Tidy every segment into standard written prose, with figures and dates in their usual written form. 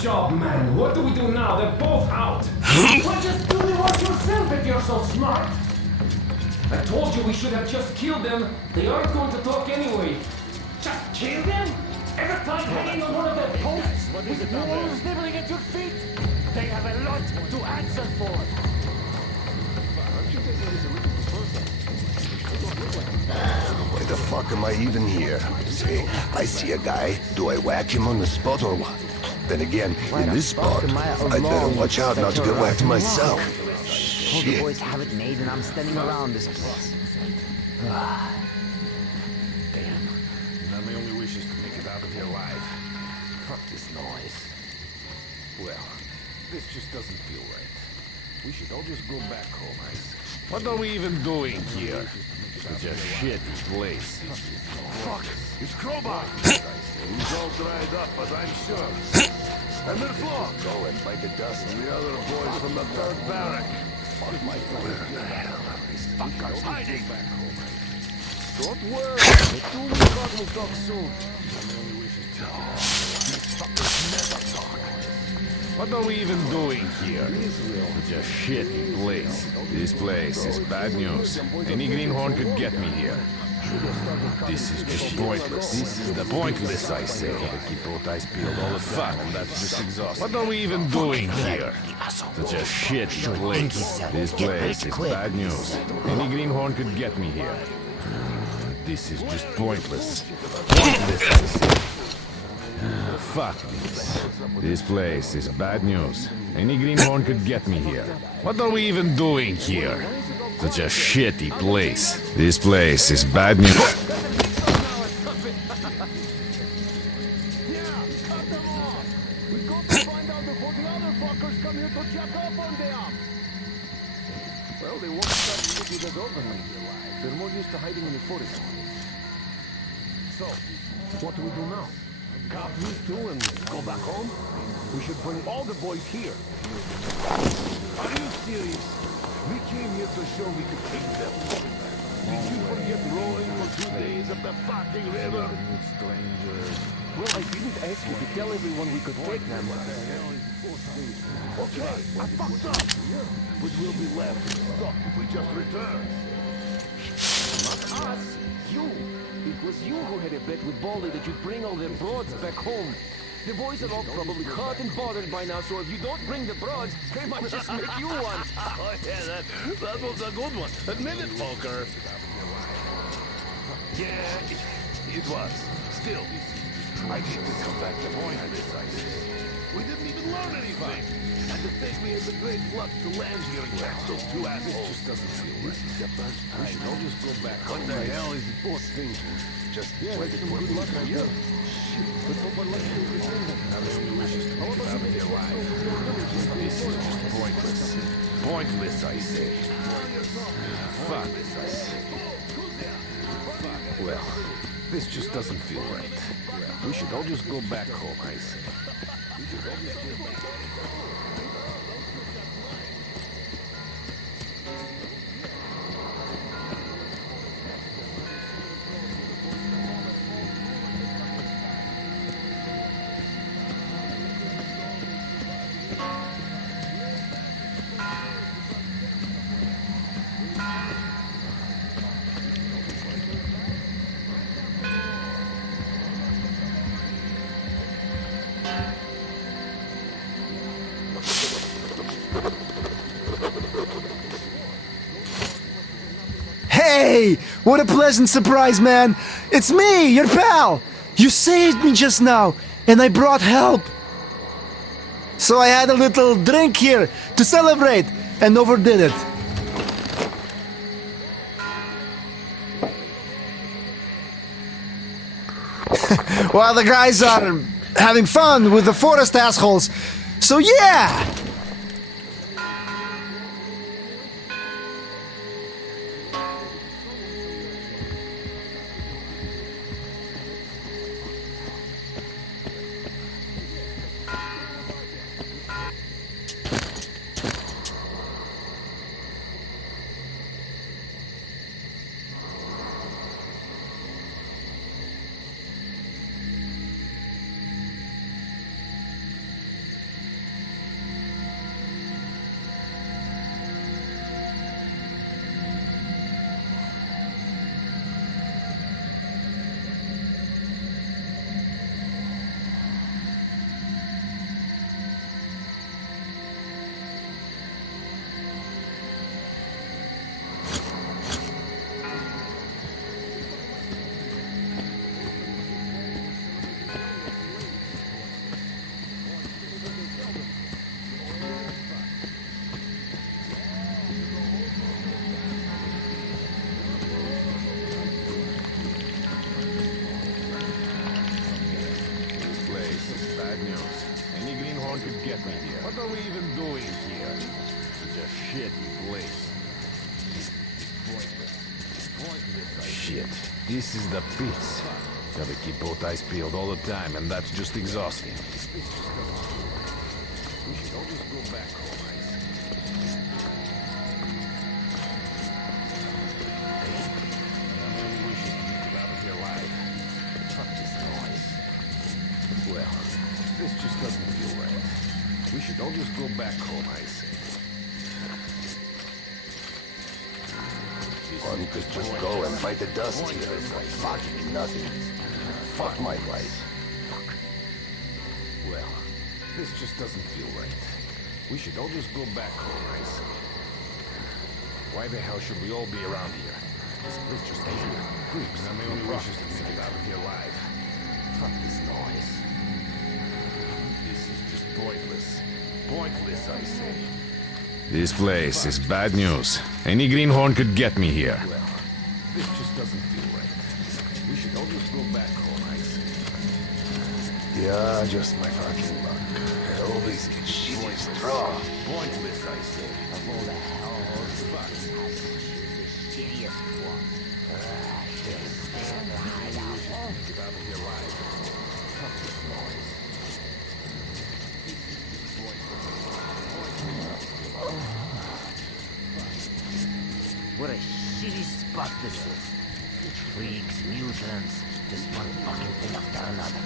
job, man. What do we do now? They're both out. Well, just do the work yourself if you're so smart. I told you we should have just killed them. They aren't going to talk anyway. Just kill them? Every time hanging on one of their posts with wolves nibbling at your feet? They have a lot to answer for. Why the fuck am I even here? Say, I see a guy. Do I whack him on the spot or what? Then again, in this spot, I better watch out not to get whacked myself. All the boys have it made and I'm standing around this place. Damn. Now my only wish is to make it out of here alive. Fuck this noise. Well, this just doesn't feel right. We should all just go back home, Ice. What are we even doing here? Such a shitty place. Fuck! It's Crowbar! He's all dried up, but I'm sure. And there's Law! Go and bite the dust. And the other boys from the 3rd barrack. Where the hell are these fuckers hiding? Don't worry, the 2 week dog will talk soon. These fuckers never talk. What are we even doing here? Such a shitty place. This place is bad news. Any greenhorn could get me here. This is just pointless. This is the pointless, I say. Keep both eyes peeled all the fuck. That's just exhausting. What are we even doing here? Such a shitty place. This place is bad news. Any greenhorn could get me here. This is just pointless. Pointless, I say. Fuck this. This place is bad news. Any greenhorn could get me here. What are we even doing here? Such a shitty place. This place is bad news. Well, they won't stop to get you openly. They're more used to hiding in the forest. So, what do we do now? Cop these two and go back home? We should bring all the boys here. Are you serious? We came here to show we could take them. Did you forget rowing for 2 days up the fucking river? Well, I didn't ask you to tell everyone we could take them. Okay, I fucked up. But we'll be left stuck if we just return. Not us, you. It was you who had a bet with Baldy that you'd bring all the broads back home. The boys are all probably hot and bothered by now, so if you don't bring the broads, they might just make you one. Oh yeah, that was a good one. Admit it, Poker. Yeah, it was. Still, I think we come back to pointless, Ice. We didn't even learn anything. And to think we had the great luck to land here and catch those 2 assholes. Just doesn't feel right. This is the first time. I'll just go back. What the hell is the boss thinking? Just wait for good luck on you. This is just pointless. Pointless, I say. Fuck this. Well, this just doesn't feel right. We should all just go back home, I say. Hey! What a pleasant surprise, man! It's me, your pal! You saved me just now, and I brought help! So I had a little drink here to celebrate, and overdid it. While the guys are having fun with the forest assholes, so yeah! are we even doing here? Such a shitty place. Shit, this is the pits. Gotta keep both eyes peeled all the time, and that's just exhausting. We should all just go back home, I see. We should get out of here alive. Fuck this noise. Well, this just doesn't feel right. We should all just go back home, I say. One could just go and bite the dust here. Fucking nothing. Fuck my life. Well, this just doesn't feel right. We should all just go back home, I say. Why the hell should we all be around here? This place just creeps. And my only wish is to get out of here alive. Fuck this noise. This is just pointless. Pointless, I say. This place is bad news. Any greenhorn could get me here. Well, this just doesn't feel right. We should all just go back home, I say. Yeah, just my fucking luck. All these shitty straw. Pointless, I say. Of all the hellholes, fuck. The shittiest one. Just stay in the hideout. Get out of here alive. Fuck this noise. What a shitty spot this is. Freaks, mutants, just one fucking thing after another.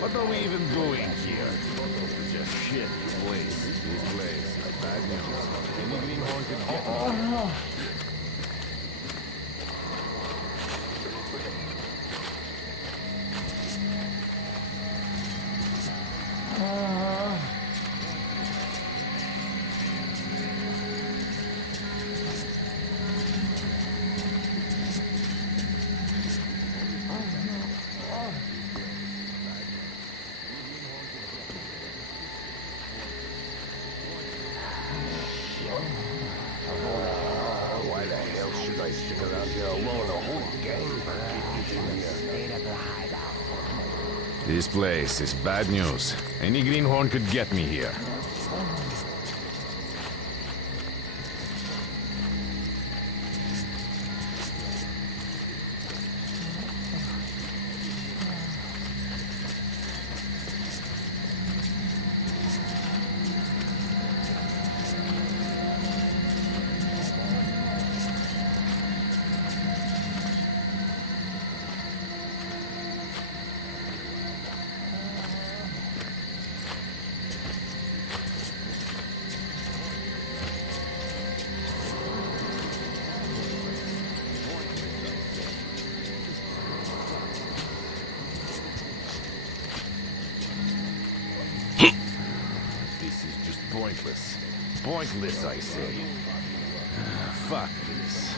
What are we even doing here? Just shit. This place is bad news. Any greenhorn could get me. Why the hell should I stick around here alone? A whole gang Stayed at the hideout. This place is bad news. Any greenhorn could get me here. Pointless. Pointless, I say. Fuck this.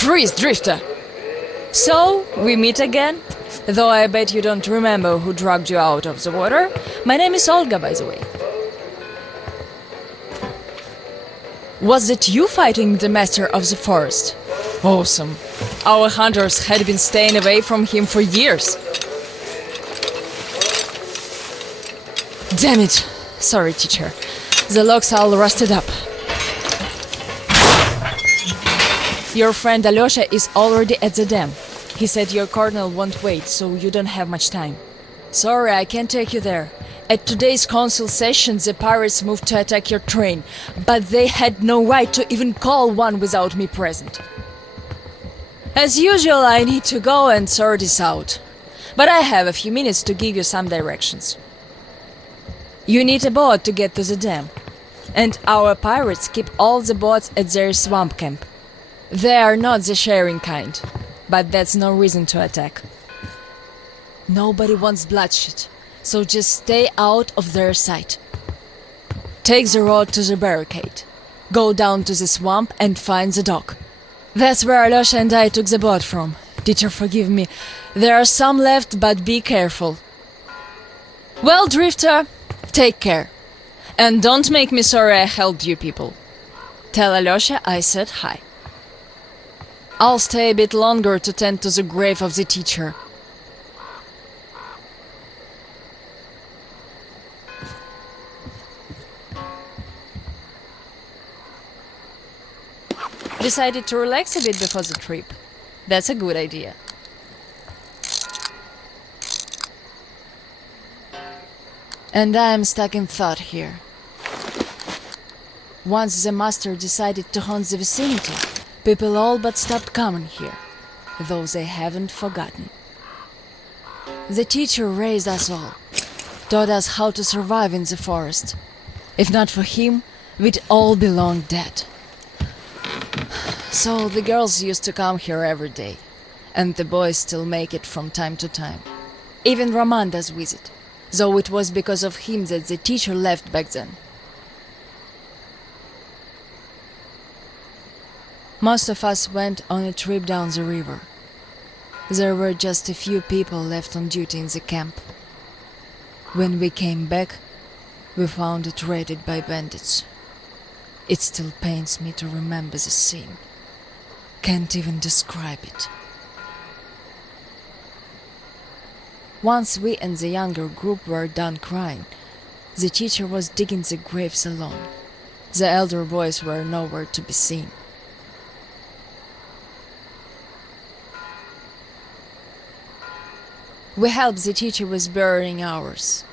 Freeze, Drifter! So, we meet again? Though I bet you don't remember who dragged you out of the water. My name is Olga, by the way. Was it you fighting the Master of the Forest? Awesome. Our hunters had been staying away from him for years. Damn it. Sorry, teacher. The logs all rusted up. Your friend Alyosha is already at the dam. He said your colonel won't wait, so you don't have much time. Sorry, I can't take you there. At today's council session, the pirates moved to attack your train, but they had no right to even call one without me present. As usual, I need to go and sort this out. But I have a few minutes to give you some directions. You need a boat to get to the dam. And our pirates keep all the boats at their swamp camp. They are not the sharing kind, but that's no reason to attack. Nobody wants bloodshed, so just stay out of their sight. Take the road to the barricade. Go down to the swamp and find the dock. That's where Alyosha and I took the boat from. Teacher, forgive me. There are some left, but be careful. Well, Drifter, take care. And don't make me sorry I helped you people. Tell Alyosha I said hi. I'll stay a bit longer to tend to the grave of the teacher. Decided to relax a bit before the trip. That's a good idea. And I'm stuck in thought here. Once the master decided to haunt the vicinity, people all but stopped coming here, though they haven't forgotten. The teacher raised us all, taught us how to survive in the forest. If not for him, we'd all be long dead. So the girls used to come here every day, and the boys still make it from time to time. Even Roman does visit, though it was because of him that the teacher left back then. Most of us went on a trip down the river. There were just a few people left on duty in the camp. When we came back, we found it raided by bandits. It still pains me to remember the scene. Can't even describe it. Once we and the younger group were done crying, the teacher was digging the graves alone. The elder boys were nowhere to be seen. We helped the teacher with burying ours.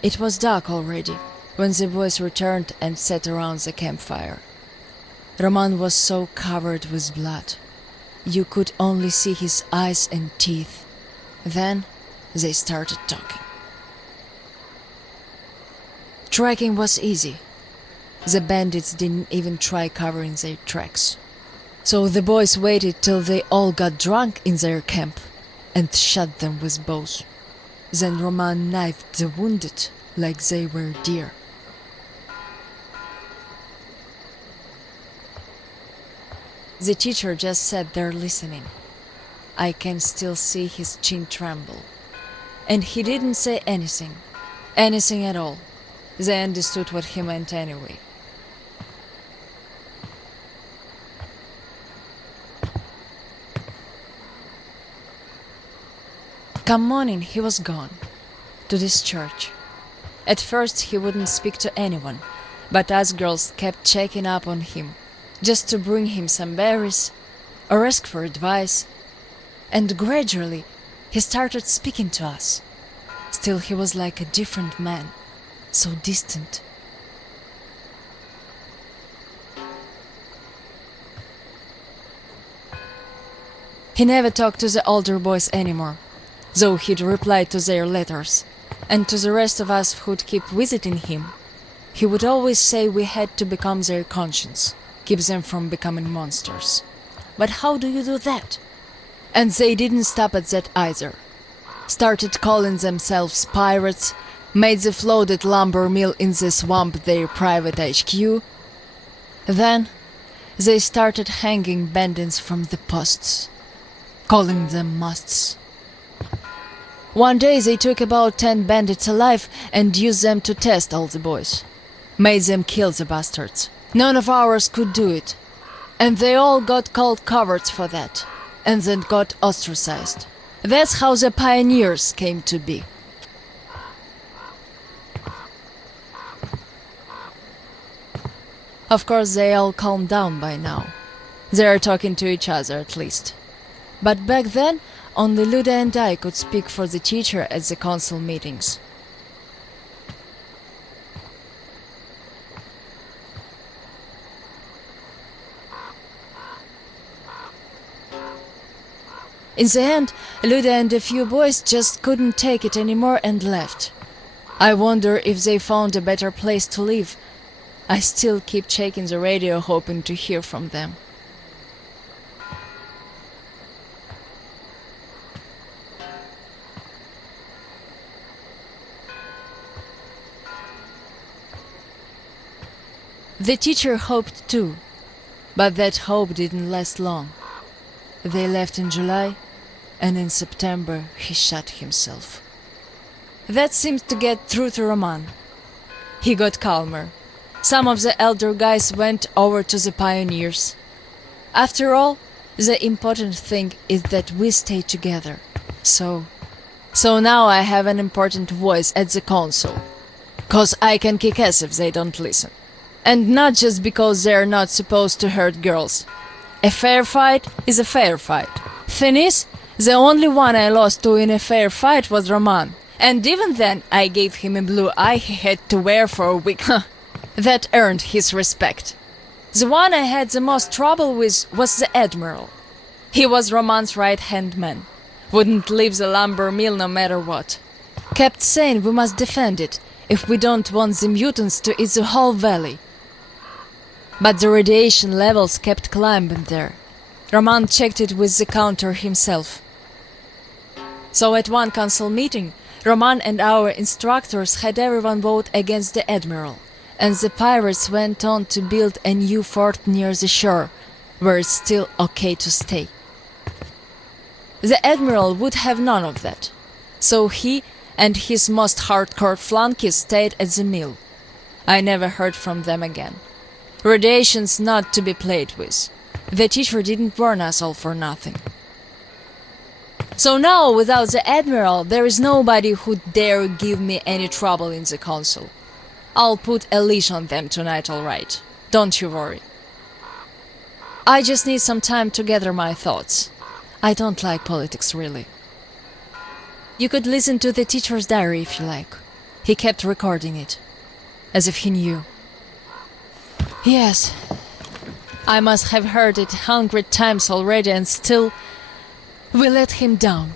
It was dark already when the boys returned and sat around the campfire. Roman was so covered with blood. You could only see his eyes and teeth. Then they started talking. Tracking was easy. The bandits didn't even try covering their tracks. So the boys waited till they all got drunk in their camp and shot them with bows. Then Roman knifed the wounded like they were deer. The teacher just sat there listening. I can still see his chin tremble. And he didn't say anything at all. They understood what he meant anyway. Come morning, he was gone. To this church. At first he wouldn't speak to anyone, but us girls kept checking up on him, just to bring him some berries, or ask for advice. And gradually, he started speaking to us. Still, he was like a different man, so distant. He never talked to the older boys anymore, though he'd reply to their letters. And to the rest of us who'd keep visiting him, he would always say we had to become their conscience, keep them from becoming monsters. But how do you do that? And they didn't stop at that either. Started calling themselves pirates, made the floated lumber mill in the swamp their private HQ. Then, they started hanging bandits from the posts, calling them musts. One day they took about 10 bandits alive and used them to test all the boys. Made them kill the bastards. None of ours could do it. And they all got called cowards for that, and then got ostracized. That's how the pioneers came to be. Of course, they all calmed down by now. They are talking to each other, at least. But back then, only Luda and I could speak for the teacher at the council meetings. In the end, Luda and a few boys just couldn't take it anymore and left. I wonder if they found a better place to live. I still keep checking the radio, hoping to hear from them. The teacher hoped too, but that hope didn't last long. They left in July, and in September he shot himself. That seemed to get through to Roman. He got calmer. Some of the elder guys went over to the pioneers. After all, the important thing is that we stay together. So now I have an important voice at the council. 'Cause I can kick ass if they don't listen. And not just because they're not supposed to hurt girls. A fair fight is a fair fight. Thing is, the only one I lost to in a fair fight was Roman. And even then, I gave him a blue eye he had to wear for a week. That earned his respect. The one I had the most trouble with was the Admiral. He was Roman's right-hand man. Wouldn't leave the lumber mill no matter what. Kept saying we must defend it if we don't want the mutants to eat the whole valley. But the radiation levels kept climbing there. Roman checked it with the counter himself. So at one council meeting, Roman and our instructors had everyone vote against the Admiral, and the pirates went on to build a new fort near the shore, where it's still okay to stay. The Admiral would have none of that, so he and his most hardcore flunkies stayed at the mill. I never heard from them again. Radiation's not to be played with. The teacher didn't warn us all for nothing. So now, without the Admiral, there is nobody who'd dare give me any trouble in the council. I'll put a leash on them tonight, all right. Don't you worry. I just need some time to gather my thoughts. I don't like politics, really. You could listen to the teacher's diary if you like. He kept recording it, as if he knew. Yes, I must have heard it 100 times already, and still, we let him down.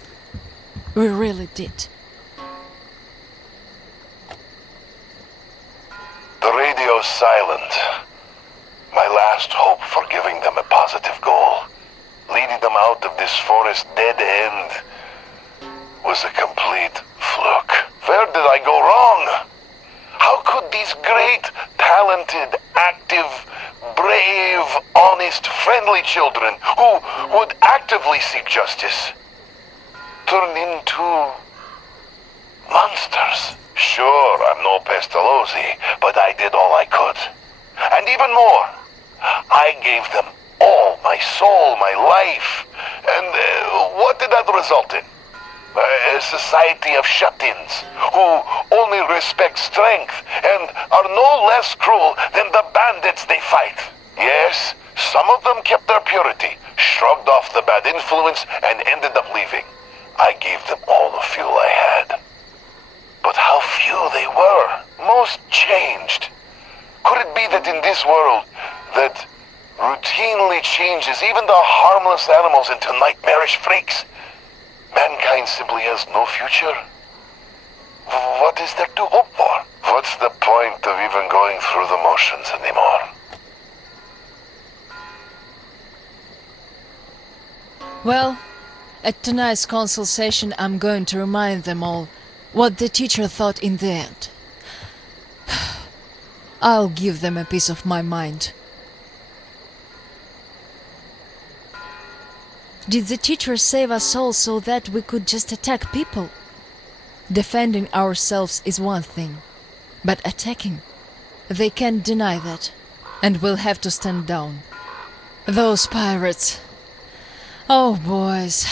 We really did. The radio's silent. My last hope for giving them a positive goal, leading them out of this forest dead end, was a complete fluke. Where did I go wrong? How could these great, talented, active, brave, honest, friendly children who would actively seek justice turn into monsters? Sure, I'm no Pestalozzi, but I did all I could. And even more, I gave them all my soul, my life. And what did that result in? A society of shut-ins who only respect strength and are no less cruel than the bandits they fight. Yes, some of them kept their purity, shrugged off the bad influence, and ended up leaving. I gave them all the fuel I had. But how few they were. Most changed. Could it be that in this world that routinely changes even the harmless animals into nightmarish freaks, mankind simply has no future? What is there to hope for? What's the point of even going through the motions anymore? Well, at tonight's council session, I'm going to remind them all what the teacher thought in the end. I'll give them a piece of my mind. Did the teacher save us all so that we could just attack people? Defending ourselves is one thing, but attacking, they can't deny that, and we'll have to stand down. Those pirates. Oh, boys.